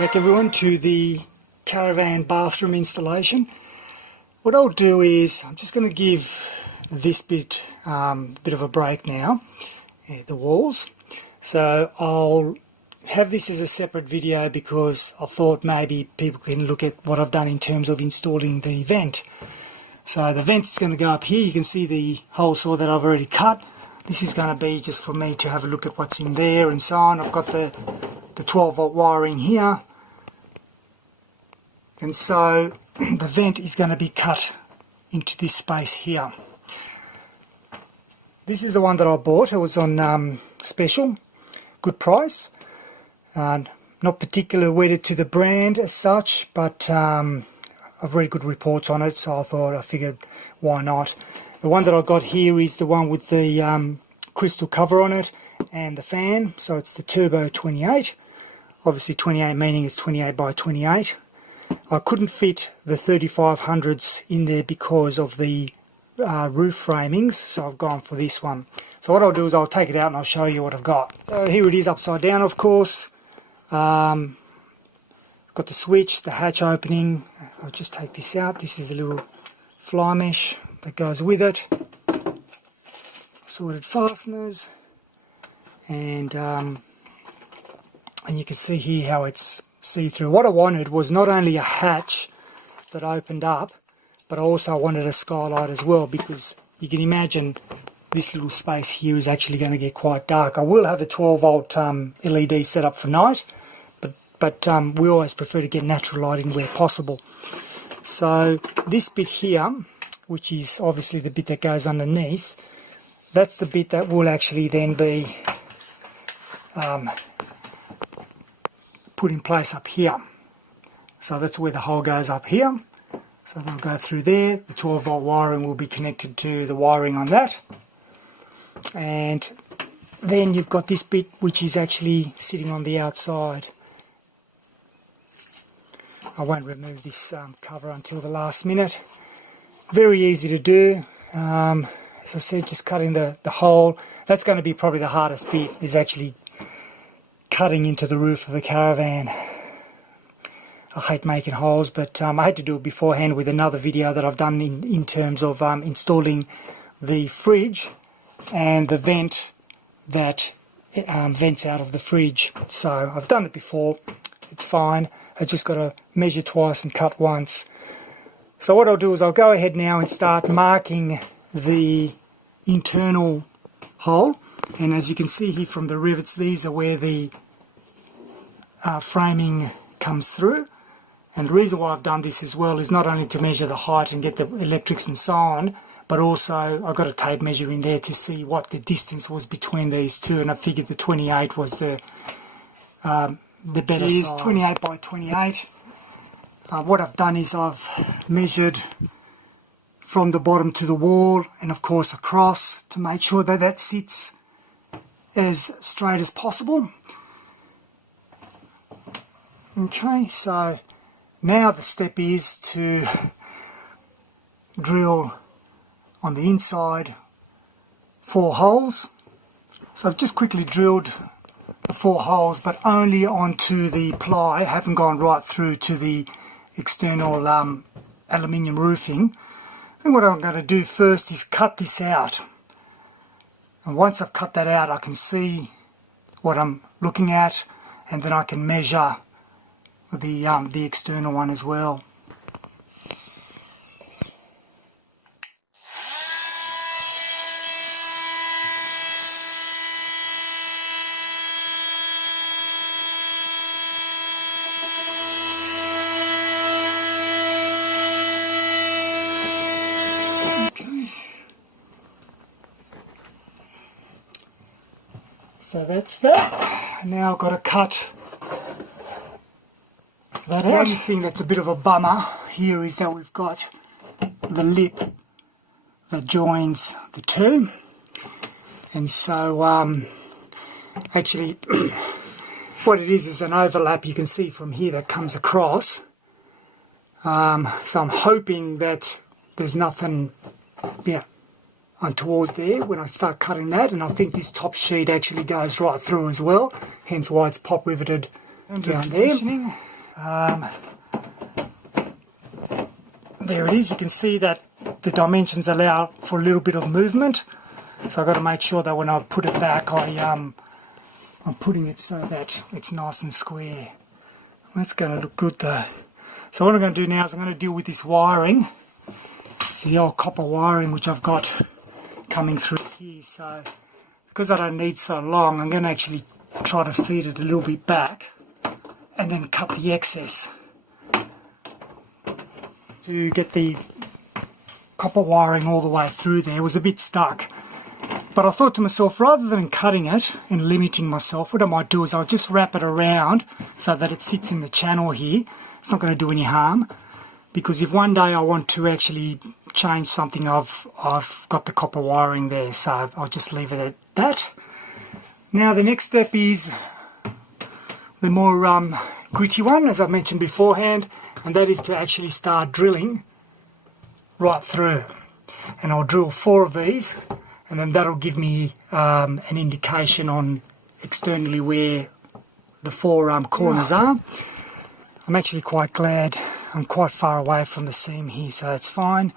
back everyone to the caravan bathroom installation. What I'll do is I'm just going to give this bit a bit of a break now, the walls. So I'll have this as a separate video because I thought maybe people can look at what I've done in terms of installing the vent. So the vent is going to go up here. You can see the hole saw that I've already cut. This is going to be just for me to have a look at what's in there and so on. I've got the 12 volt wiring here. And so the vent is going to be cut into this space here. This is the one that I bought. It was on special, good price. Not particularly wedded to the brand as such, but I've read good reports on it, so I figured why not. The one that I got here is the one with the crystal cover on it and the fan, so it's the Turbo 28. Obviously 28 meaning it's 28 by 28. I couldn't fit the 3500s in there because of the roof framings, so I've gone for this one. So what I'll do is I'll take it out and I'll show you what I've got. So here it is upside down, of course. Got the switch, the hatch opening. I'll just take this out. This is a little fly mesh that goes with it. Sorted fasteners, and you can see here how it's see-through. What I wanted was not only a hatch that opened up, but I also wanted a skylight as well, because you can imagine this little space here is actually going to get quite dark. I will have a 12 volt LED set up for night, but we always prefer to get natural light in where possible. So this bit here, which is obviously the bit that goes underneath, that's the bit that will actually then be put in place up here. So that's where the hole goes up here. So they'll go through there. The 12 volt wiring will be connected to the wiring on that. And then you've got this bit which is actually sitting on the outside. I won't remove this cover until the last minute. Very easy to do. As I said, just cutting the hole. That's going to be probably the hardest bit, is actually cutting into the roof of the caravan. I hate making holes, but I had to do it beforehand with another video that I've done in terms of installing the fridge and the vent that vents out of the fridge. So I've done it before, it's fine. I just got to measure twice and cut once. So what I'll do is I'll go ahead now and start marking the internal hole, and as you can see here from the rivets, these are where the framing comes through. And the reason why I've done this as well is not only to measure the height and get the electrics and so on, but also I've got a tape measure in there to see what the distance was between these two, and I figured the 28 was the better size. 28 by 28. What I've done is I've measured from the bottom to the wall and of course across to make sure that that sits as straight as possible. Okay, so now the step is to drill on the inside 4 holes. So I've just quickly drilled the 4 holes, but only onto the ply. I haven't gone right through to the external aluminium roofing. I think what I'm going to do first is cut this out, and once I've cut that out I can see what I'm looking at, and then I can measure the external one as well. So that's that. Now I've got to cut that out. The only thing that's a bit of a bummer here is that we've got the lip that joins the two. And so actually what it is an overlap, you can see from here, that comes across. So I'm hoping that there's nothing, untoward there when I start cutting that, and I think this top sheet actually goes right through as well, hence why it's pop riveted down there. There it is. You can see that the dimensions allow for a little bit of movement, so I've got to make sure that when I put it back I'm putting it so that it's nice and square. That's going to look good though. So what I'm going to do now is I'm going to deal with this wiring. It's the old copper wiring which I've got coming through here. So because I don't need so long, I'm going to actually try to feed it a little bit back and then cut the excess to get the copper wiring all the way through there. It was a bit stuck, but I thought to myself, rather than cutting it and limiting myself, what I might do is I'll just wrap it around so that it sits in the channel here. It's not going to do any harm, because if one day I want to actually change something, I've got the copper wiring there, so I'll just leave it at that. Now the next step is the more gritty one, as I mentioned beforehand, and that is to actually start drilling right through. And I'll drill 4 of these, and then that'll give me an indication on externally where the 4 corners are. I'm actually quite glad I'm quite far away from the seam here, so it's fine.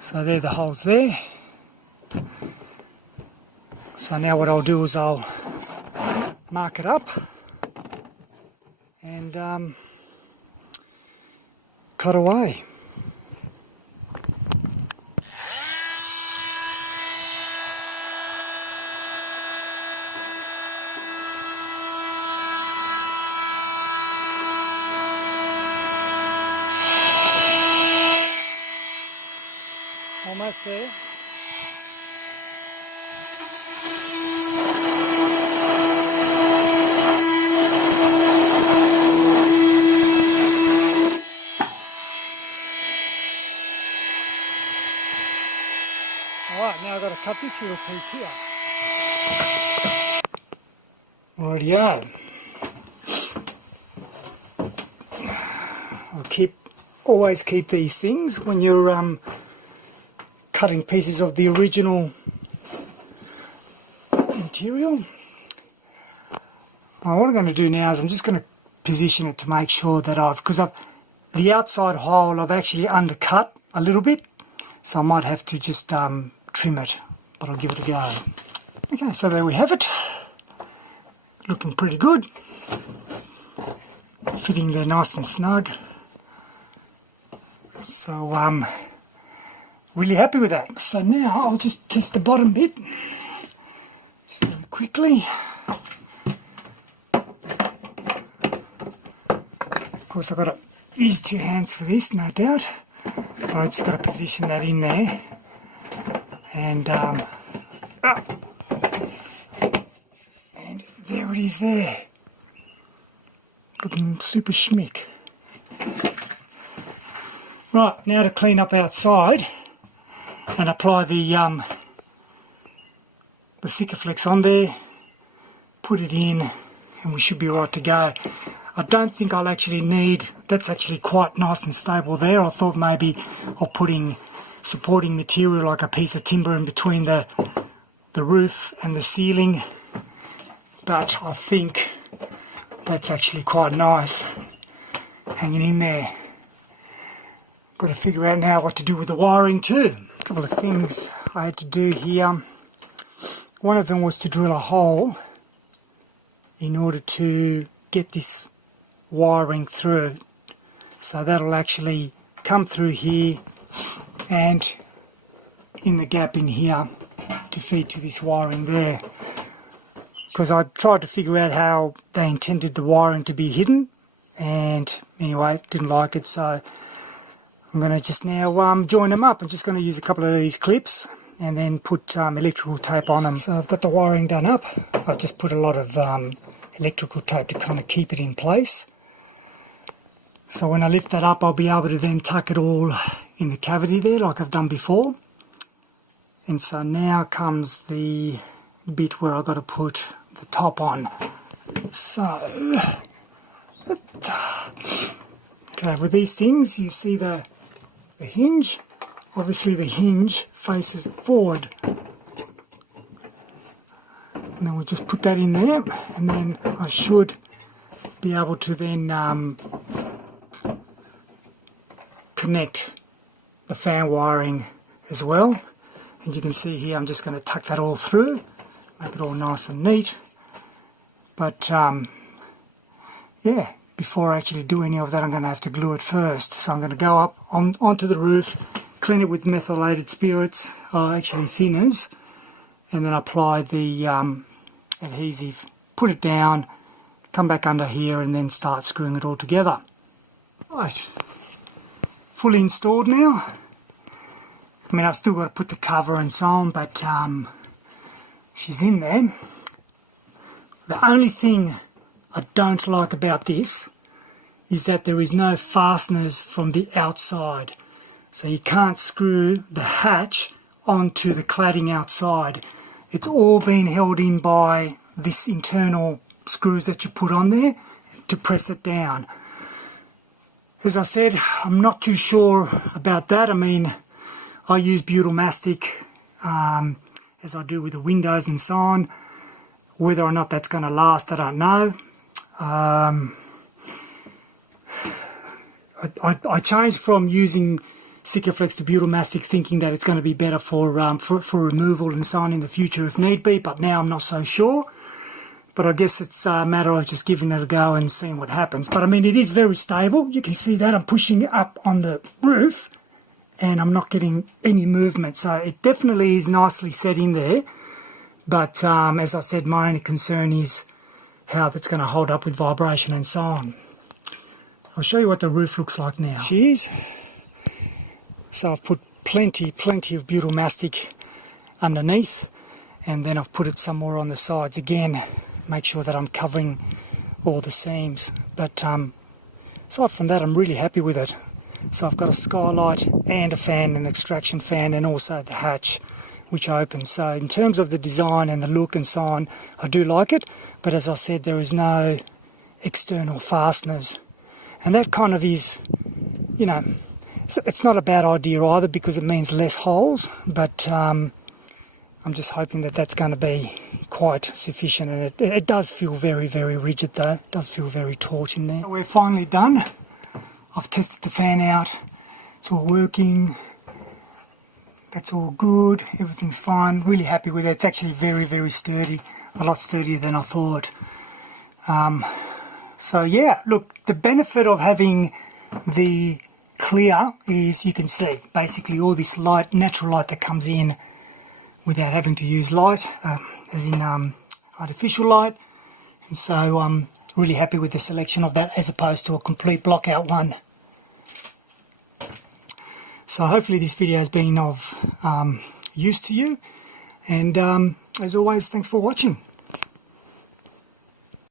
So there are the holes there. So now what I'll do is I'll mark it up and cut away. Almost there. Alright, now I've got to cut this little piece here. Rightio. Always keep these things when you're cutting pieces of the original material. What I'm going to do now is I'm just going to position it to make sure that the outside hole I've actually undercut a little bit, so I might have to just trim it, but I'll give it a go. Okay, so there we have it. Looking pretty good. Fitting there nice and snug. So really happy with that. So now I'll just test the bottom bit just very quickly. Of course I've got to use 2 hands for this, no doubt. But I just got to position that in there, and and there it is there. Looking super schmick. Right, now to clean up outside and apply the Sikaflex on there, put it in, and we should be right to go. I don't think I'll actually need, that's actually quite nice and stable there. I thought maybe of putting supporting material like a piece of timber in between the roof and the ceiling, but I think that's actually quite nice hanging in there. Got to figure out now what to do with the wiring too. A couple of things I had to do here. One of them was to drill a hole in order to get this wiring through. So that'll actually come through here and in the gap in here to feed to this wiring there. Because I tried to figure out how they intended the wiring to be hidden, and anyway, didn't like it, so I'm going to just now join them up. I'm just going to use a couple of these clips and then put electrical tape on them. So I've got the wiring done up. I've just put a lot of electrical tape to kind of keep it in place. So when I lift that up, I'll be able to then tuck it all in the cavity there like I've done before. And so now comes the bit where I've got to put the top on. So, okay, with these things you see the hinge. Obviously the hinge faces forward, and then we'll just put that in there, and then I should be able to then connect the fan wiring as well. And you can see here I'm just going to tuck that all through, make it all nice and neat. But yeah, before I actually do any of that, I'm going to have to glue it first. So I'm going to go up onto the roof, clean it with methylated spirits, actually thinners, and then apply the adhesive, put it down, come back under here, and then start screwing it all together. Right, fully installed now. I mean, I've still got to put the cover and so on, but she's in there. The only thing I don't like about this is that there is no fasteners from the outside. So you can't screw the hatch onto the cladding outside. It's all been held in by this internal screws that you put on there to press it down. As I said, I'm not too sure about that. I mean, I use butyl mastic as I do with the windows and so on. Whether or not that's going to last, I don't know. I changed from using Sikaflex to butyl mastic, thinking that it's going to be better for removal and so on in the future if need be, but now I'm not so sure. But I guess it's a matter of just giving it a go and seeing what happens. But I mean, it is very stable. You can see that I'm pushing up on the roof and I'm not getting any movement. So it definitely is nicely set in there. But as I said, my only concern is how that's going to hold up with vibration and so on. I'll show you what the roof looks like now. Cheers. So I've put plenty of butyl mastic underneath, and then I've put it some more on the sides again. Make sure that I'm covering all the seams. But aside from that, I'm really happy with it. So I've got a skylight and a fan, an extraction fan, and also the hatch which opens. So in terms of the design and the look and so on, I do like it. But as I said, there is no external fasteners. And that kind of is, you know, it's not a bad idea either because it means less holes. But I'm just hoping that that's going to be quite sufficient. And it does feel very, very rigid though. It does feel very taut in there. We're finally done. I've tested the fan out. It's all working. That's all good. Everything's fine. Really happy with it. It's actually very, very sturdy. A lot sturdier than I thought. So yeah, look, the benefit of having the clear is you can see basically all this light, natural light that comes in without having to use light, as in artificial light. And so I'm really happy with the selection of that as opposed to a complete block out one. So hopefully this video has been of use to you, and as always, thanks for watching.